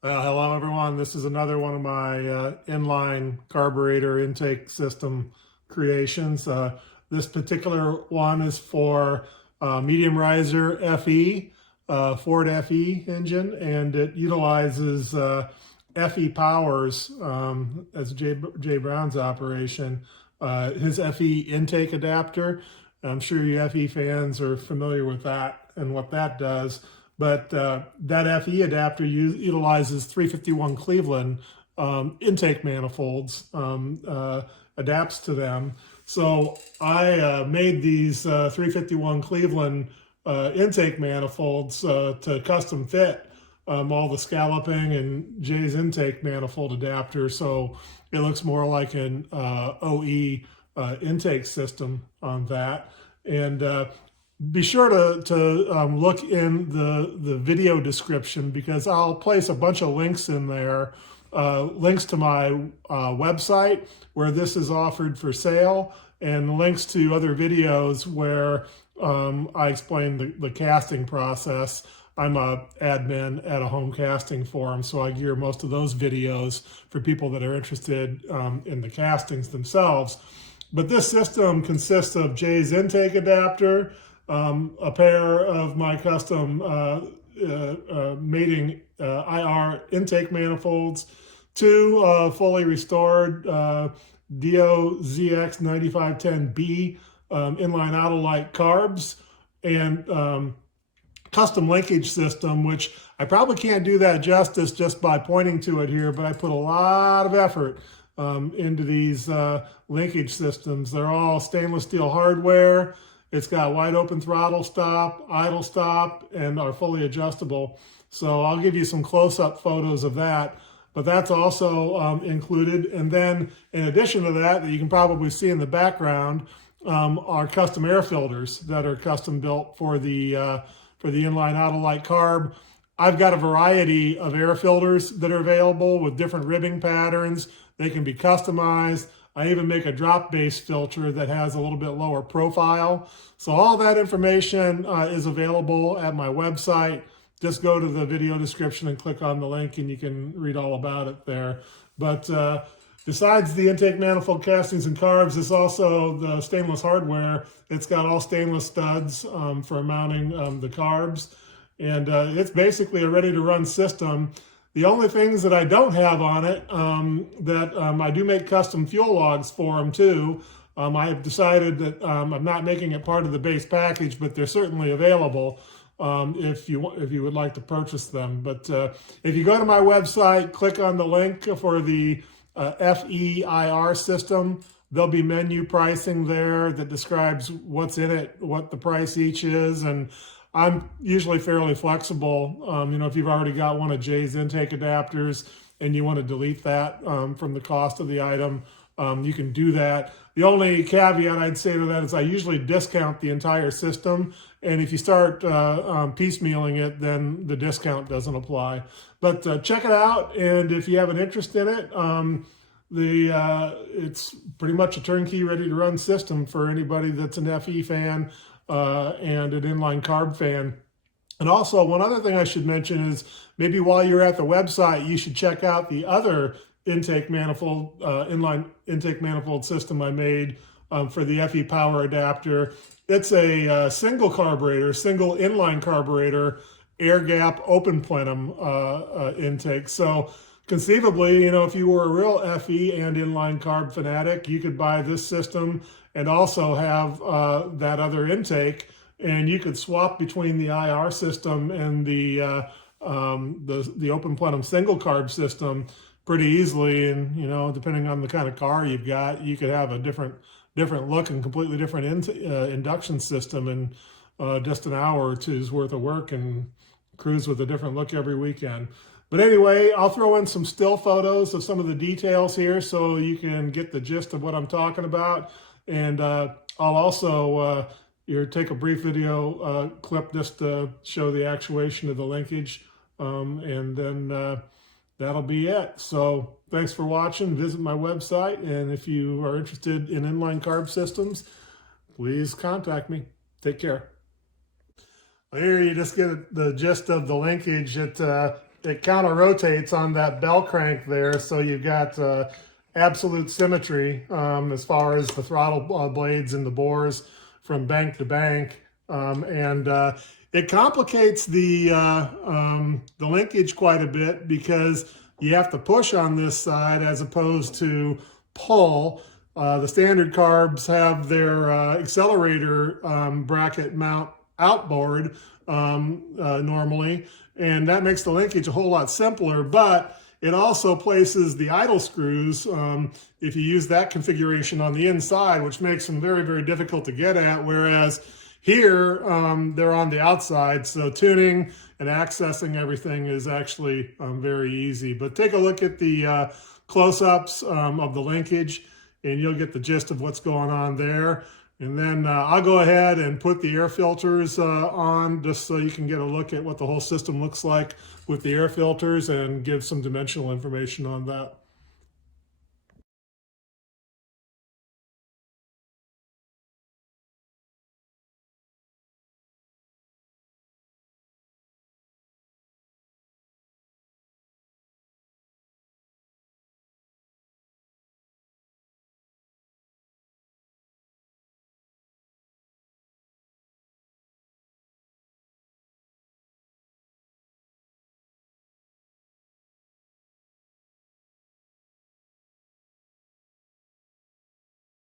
Hello everyone, this is another one of my inline carburetor intake system creations. This particular one is for medium riser FE, Ford FE engine, and it utilizes FE Powers as Jay Brown's operation, his FE intake adapter. I'm sure you FE fans are familiar with that and what that does. But that FE adapter utilizes 351 Cleveland intake manifolds, adapts to them. So I made these 351 Cleveland intake manifolds to custom fit all the scalloping and Jay's intake manifold adapter. So it looks more like an OE intake system on that. And be sure to look in the video description because I'll place a bunch of links in there, links to my website where this is offered for sale, and links to other videos where I explain the casting process. I'm a admin at a home casting forum, so I gear most of those videos for people that are interested in the castings themselves. But this system consists of Jay's intake adapter, a pair of my custom mating IR intake manifolds, two fully restored DO-ZX9510B inline Autolite carbs, and custom linkage system, which I probably can't do that justice just by pointing to it here, but I put a lot of effort into these linkage systems. They're all stainless steel hardware. It's got wide open throttle stop, idle stop, and are fully adjustable. So I'll give you some close-up photos of that, but that's also included. And then in addition to that you can probably see in the background, are custom air filters that are custom built for the inline Autolite carb. I've got a variety of air filters that are available with different ribbing patterns. They can be customized. I even make a drop-based filter that has a little bit lower profile. So all that information is available at my website. Just go to the video description and click on the link and you can read all about it there. But besides the intake manifold castings and carbs, it's also the stainless hardware. It's got all stainless studs for mounting the carbs. And it's basically a ready-to-run system. The only things that I don't have on it, I do make custom fuel logs for them too. I have decided that I'm not making it part of the base package, but they're certainly available if you would like to purchase them. But if you go to my website, click on the link for the FEIR system, there'll be menu pricing there that describes what's in it, what the price each is, and I'm usually fairly flexible. If you've already got one of Jay's intake adapters and you want to delete that from the cost of the item, you can do that. The only caveat I'd say to that is I usually discount the entire system, and if you start piecemealing it, then the discount doesn't apply. But check it out, and if you have an interest in it, it's pretty much a turnkey, ready-to-run system for anybody that's an FE fan and an inline carb fan. And also, one other thing I should mention is maybe while you're at the website, you should check out the other intake manifold, inline intake manifold system I made for the FE power adapter. It's a single carburetor, single inline carburetor, air gap open plenum intake. So conceivably, if you were a real FE and inline carb fanatic, you could buy this system and also have that other intake, and you could swap between the IR system and the open plenum single carb system pretty easily. And depending on the kind of car you've got, you could have a different look and completely different induction system in just an hour or two's worth of work, and cruise with a different look every weekend. But anyway, I'll throw in some still photos of some of the details here so you can get the gist of what I'm talking about. And I'll also take a brief video clip just to show the actuation of the linkage. And then that'll be it. So thanks for watching. Visit my website. And if you are interested in inline carb systems, please contact me. Take care. Here you just get the gist of the linkage. it counter rotates on that bell crank there, so you've got absolute symmetry as far as the throttle blades and the bores from bank to bank, and it complicates the linkage quite a bit because you have to push on this side as opposed to pull. The standard carbs have their accelerator bracket mount outboard normally, and that makes the linkage a whole lot simpler, but it also places the idle screws if you use that configuration on the inside, which makes them very, very difficult to get at, whereas here they're on the outside, so tuning and accessing everything is actually very easy. But take a look at the close-ups of the linkage, and you'll get the gist of what's going on there. And then I'll go ahead and put the air filters on just so you can get a look at what the whole system looks like with the air filters and give some dimensional information on that.